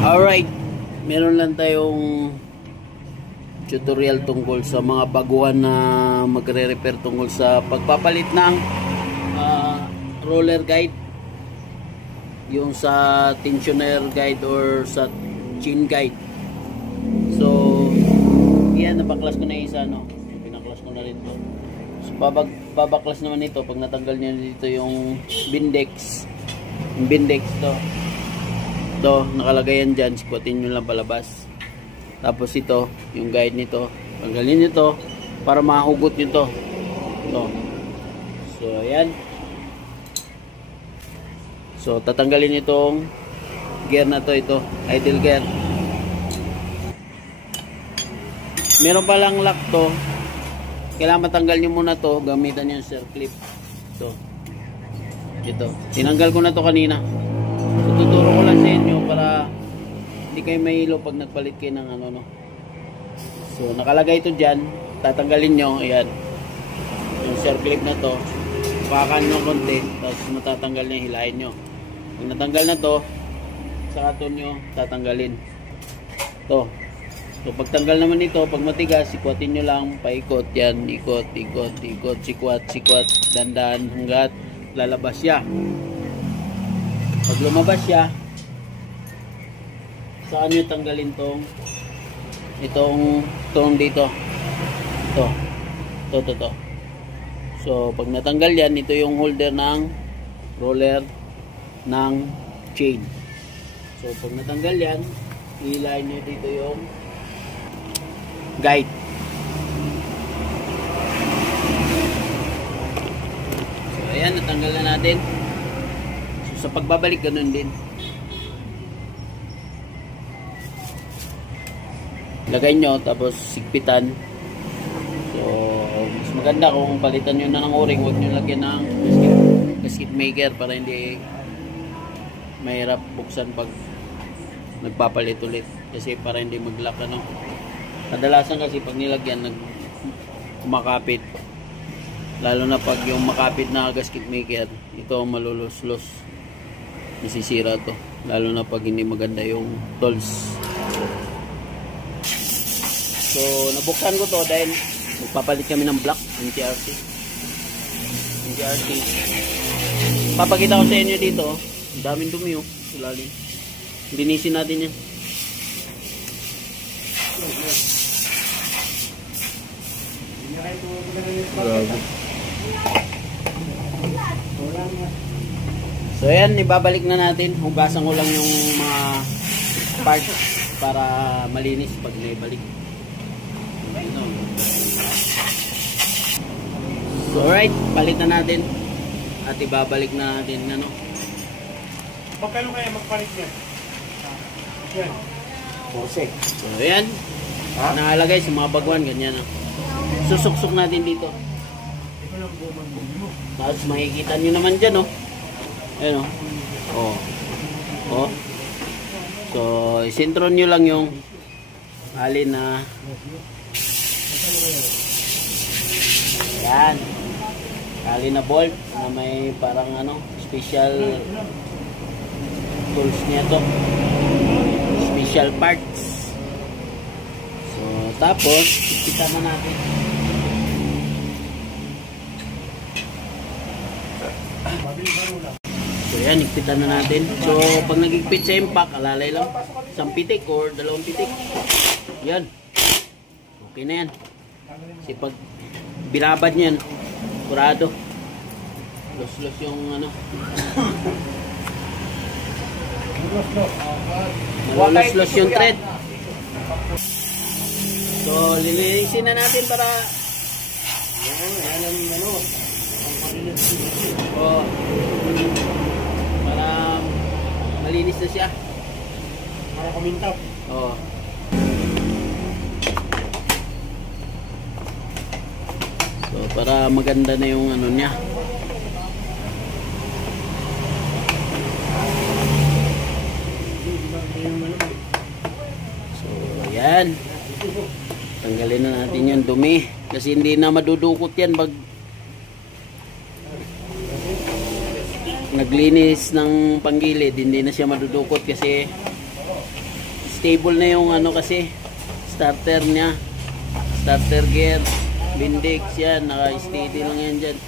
Alright, meron lang tayong tutorial tungkol sa mga baguhan na magre-repair tungkol sa pagpapalit ng roller guide, yung sa tensioner guide or sa chain guide. So yan, napaklas ko na isa, no? Pinaklas ko na rin to. So babaklas naman ito pag natanggal niya dito yung bindex. Yung bindex to, nakalagay yan dyan, sikwatin nyo lang palabas. Tapos ito, yung guide nito, tanggalin nyo to para mahugot nyo to. So ayan. So tatanggalin nyo itong gear na to, ito idle gear. Meron palang lock to, kailangan matanggal nyo muna to, gamitan nyo yung circlip. Ito, tinanggal ko na to kanina. So tuturo ko lang sa inyo para hindi kayo mahilo pag nagpalit kayo ng ano, no. So nakalagay ito dyan, tatanggalin nyo, ayan, yung circlip na to, pakan nyo konti, tapos matatanggal nyo, hilahin nyo. Pag natanggal na to, saka to nyo tatanggalin to. So pagtanggal naman ito, pag matigas, sikwatin nyo lang, paikot yan, ikot, ikot, ikot, sikwat, sikwat, dandan hanggat lalabas siya. Pag lumabas siya, saan nyo tanggalin itong dito, to. So pag natanggal yan, ito yung holder ng roller ng chain. So pag natanggal yan, hilahin nyo dito yung guide. So ayan, natanggal na natin. So sa pagbabalik, ganun din. Lagay nyo, tapos sigpitan. So mas maganda kung palitan nyo na ng o-ring, huwag nyo lagyan ng gasket maker para hindi mahirap buksan pag nagpapalit ulit, kasi para hindi mag-lock, ano. Kadalasan kasi pag nilagyan, kumakapit, lalo na pag yung makapit na gasket maker, ito malulus-lus, nasisira to, lalo na pag hindi maganda yung tools. So nabuksan ko to dahil magpapalit kami ng block, NTRC. Papakita ko sa inyo dito, ang daming dumi, oh, ilalim. Linisin natin yan. Grabe. So yan, ibabalik na natin. Hugasan ko lang yung mga parts para malinis pag naibalik. So alright, palitan natin at ibabalik na natin, ano. Magkano kaya magpalit yan? Yan. So yan, nakalagay sa mga baguhan, ganyan, no? Susuksok natin dito. Tapos makikita nyo naman dyan, no? Ayan, no? Oh. So isintron nyo lang yung alin na yan, alin na bolt na may parang ano, special tools niya to, special parts. So tapos ikita na natin. So yan, ikita na natin. So pag nagigpit sa impact, alalay lang isang pitik or dalawang pitik, yan, okay na yan. Kasi pag binabad niyan, kurado los yung ano, los yung thread. So lilinisin na natin para para malinis na siya, Para kumintap. oh. So para maganda na yung ano niya. So ayan, tanggalin na natin yung dumi kasi hindi na madudukot yan pag naglinis ng panggilid. Hindi na siya madudukot kasi stable na yung ano kasi starter niya, starter gear, Bendix yan, naka-steady lang yan dyan.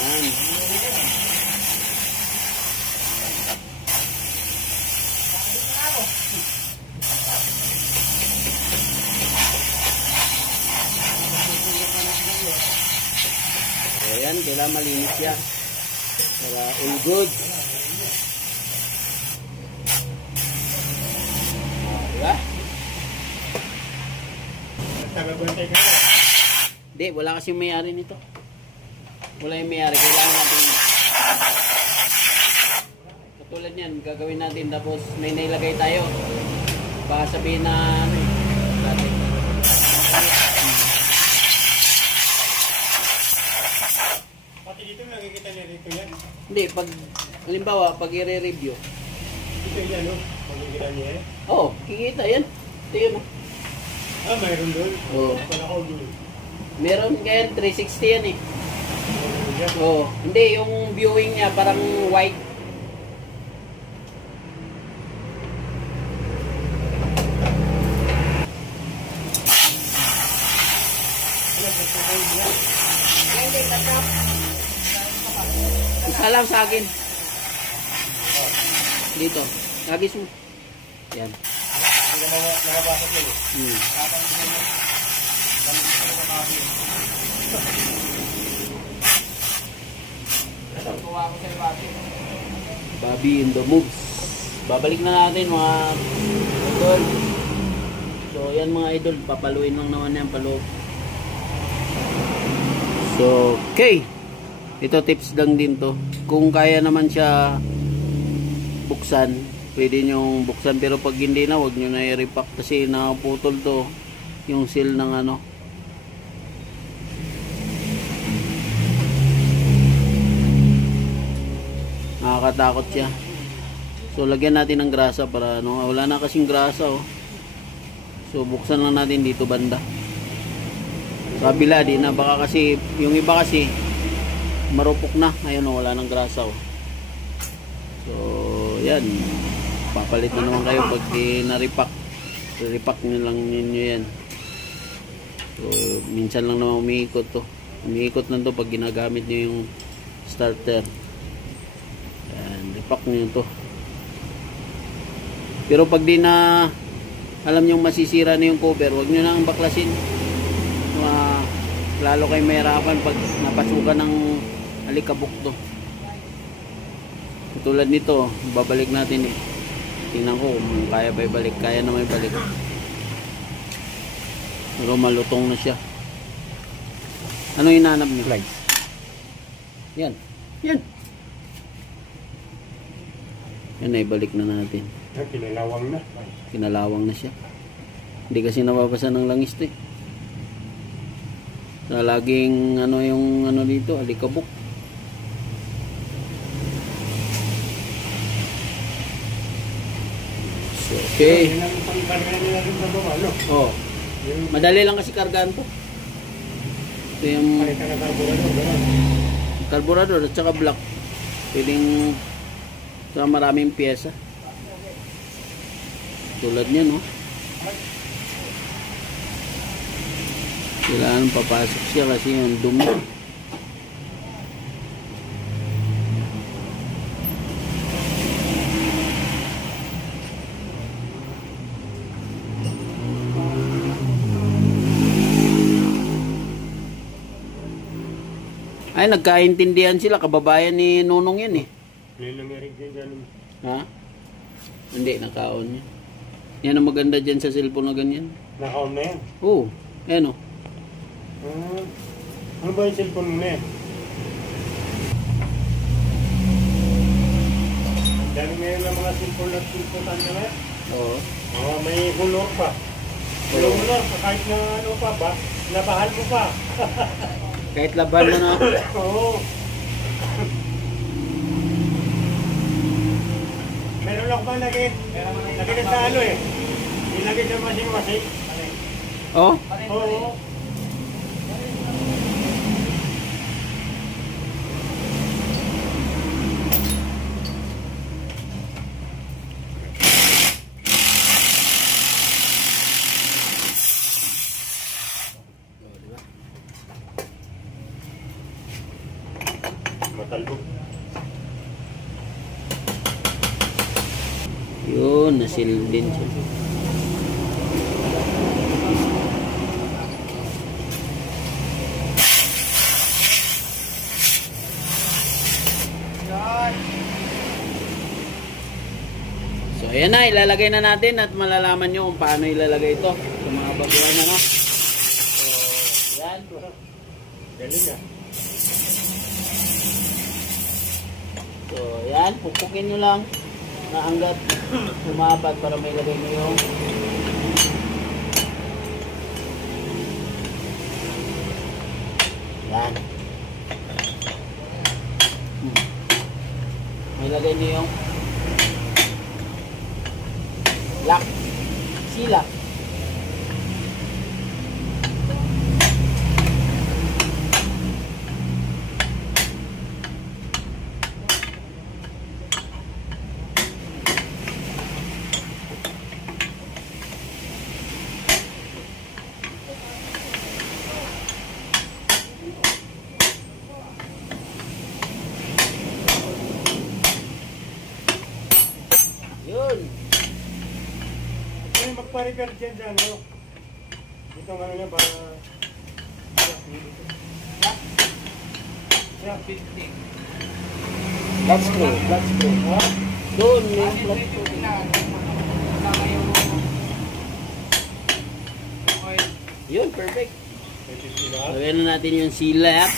Yan. Ayan, kailangan malinis siya para all good. Diba? Tagabantay ka na. Hindi, wala kasi may-ari nito. Wala yung may-ari, kailangan natin katulad yan, gagawin natin tapos may nailagay tayo. Baka sabihin na ano dati. Pati dito nakikita niya dito yan. Hindi, pag halimbawa, pag i-review. Dito yan, no? Makikita niya eh. Oo, kikita yan. Ito yun. Ah, mayroon doon. Oo. Wala ko doon. Meron ngayon, 360 yan eh. Oo. Hindi, yung viewing niya parang white. Isa lang sa akin. Dito. Lagis mo. Yan. Hindi ka nakabasok yun eh. Bobby in the moves. Babalik na natin mga idol. So yan mga idol, papaluin lang naman yan paloob. So okay. Ito tips lang din to. Kung kaya naman siya buksan, pwede nyong buksan, pero pag hindi na, wag nyo na i-repack kasi nakaputol to yung seal ng ano. Nakakatakot siya. So lagyan natin ng grasa para ano, wala na kasing grasa oh. So buksan lang natin dito banda. Kabila din na, baka kasi yung iba kasi marupok na, ayun oh, wala nang grasa oh. So yan, papalit na naman kayo pag na-repack. Repack nyo lang ninyo yan. So minsan lang naman umiikot to. Umiikot lang to pag ginagamit nyo yung starter. Yan, repack nyo to. Pero pag di na alam nyo masisira na yung cover, wag nyo nang baklasin. Lalo kayo mahirapan pag napasukan ng alikabok to. Tulad nito, babalik natin eh. Tingnan ko kung kaya pa ibalik. Kaya na may balik. Pero malutong na siya. Ano hinahanap niyo? Glides. Yan. Yan. Yan na, ibalik na natin. Kinalawang na. Kinalawang na siya. Hindi kasi nababasa ng langis to eh. So, laging ano yung ano dito, alikabok. So, okay. Yan ang pangkarga nila rin sa baba, no? Oh. Madali lang kasi kargaan to. Ito yung Palitan na carburetor, gano'n. carburetor at saka block. Pwedeng sa maraming pyesa. Tulad niya, no? Kailangan papasok siya kasi yung dumi. Ay, nagkaintindihan sila. Kababayan ni Nunong yan eh. Nilangirig din dyan. Ha? Hindi, nakaon yan. Yan ang maganda dyan sa cellphone na ganyan. Naka-on na yan. Oo. Ayan o. Ano ba yung cellphone mo na yan? Dami ngayon ng mga cellphone na cellphone na yan. Oo. Oh, may hulor pa. Hulor pa, kahit na ano pa ba, nabahal mo pa. Kahit laban mo na. Oo. Meron lang ba lagi sa ano eh. Nilagay sa masing-masing. Oh? Oo. Talbog. Yun, nasil din siya. So, ayan na, ilalagay na natin at malalaman nyo kung paano ilalagay ito sa mga baguhan, ano. So, yan. Galing ah. So, yan, pupukin nyo lang na hanggat sumapat para may lagay nyo yung yan. May lagay nyo yung lock, sila. Yun. Kaya magpa-repair dyan sa ano. Dito ang ano niya para... Yeah, 50. Flat screw. Flat screw. Ha? Doon, yung flat screw. Yun, perfect. Lagyan na natin yung sila.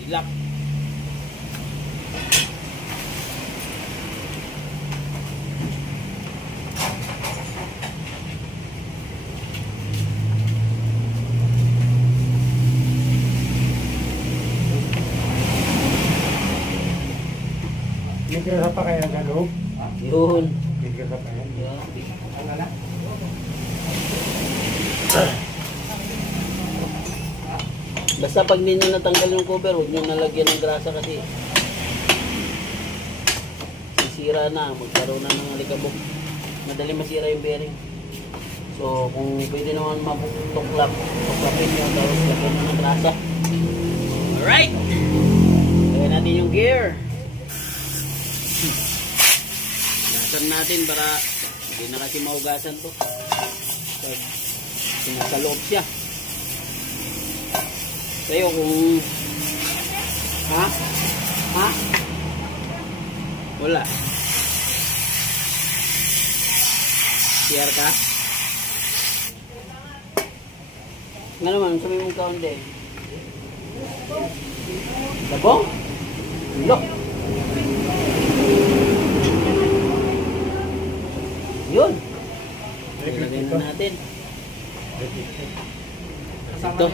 Silak. May grasa pa kaya sa loob? Yun. May grasa pa yan. Ano na? Basta pag hindi nyo natanggal yung cover, huwag nyo nalagyan ng grasa kasi sisira na, magkaroon na ng alikabok. Madali masira yung bearing. So kung pwede naman tuklapin nyo, tapos lagyan nyo ng grasa. Alright! Lagyan natin yung gear. Lasan natin para hindi na kasi maugasan to pag sinasa loob siya. Kayo kung ha? Wala. CR ka? Nga naman, sabi mong kaunti. Labong? Look. Yun. Ilagay na natin. Ito.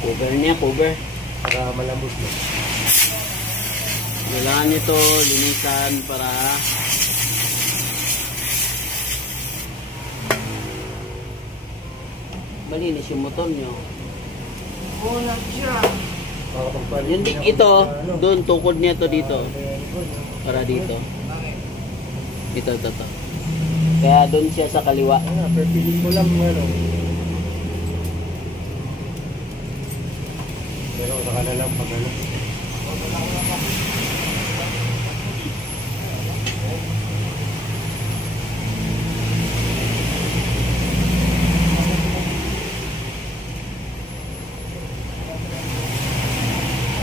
Cover niya, cover. Para malambot mo. Kailangan nyo ito linisan para malinis yung motor nyo. Kulang siya. Yung ito, doon tukod niya to dito. Para dito. Ito. Kaya doon siya sa kaliwa. Perfilin ko lang ano. Pero saka na lang pag ano.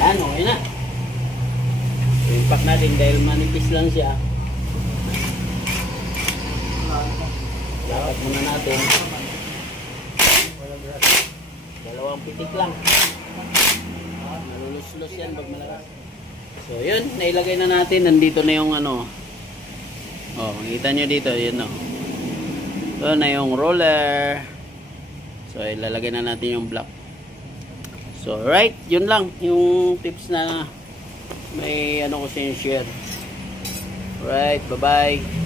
Okay na. Impact natin dahil manipis lang siya. Dapat muna natin. Dalawang pitik lang. Nalulus-lus yan pag malakas. So yun, nailagay na natin. Nandito na yung ano. Oh, makikita nyo dito. Yun o. Ito na yung roller. So ilalagay na natin yung block. So right, yun lang. Yung tips na may ano ko sa inyo share. Right, bye-bye.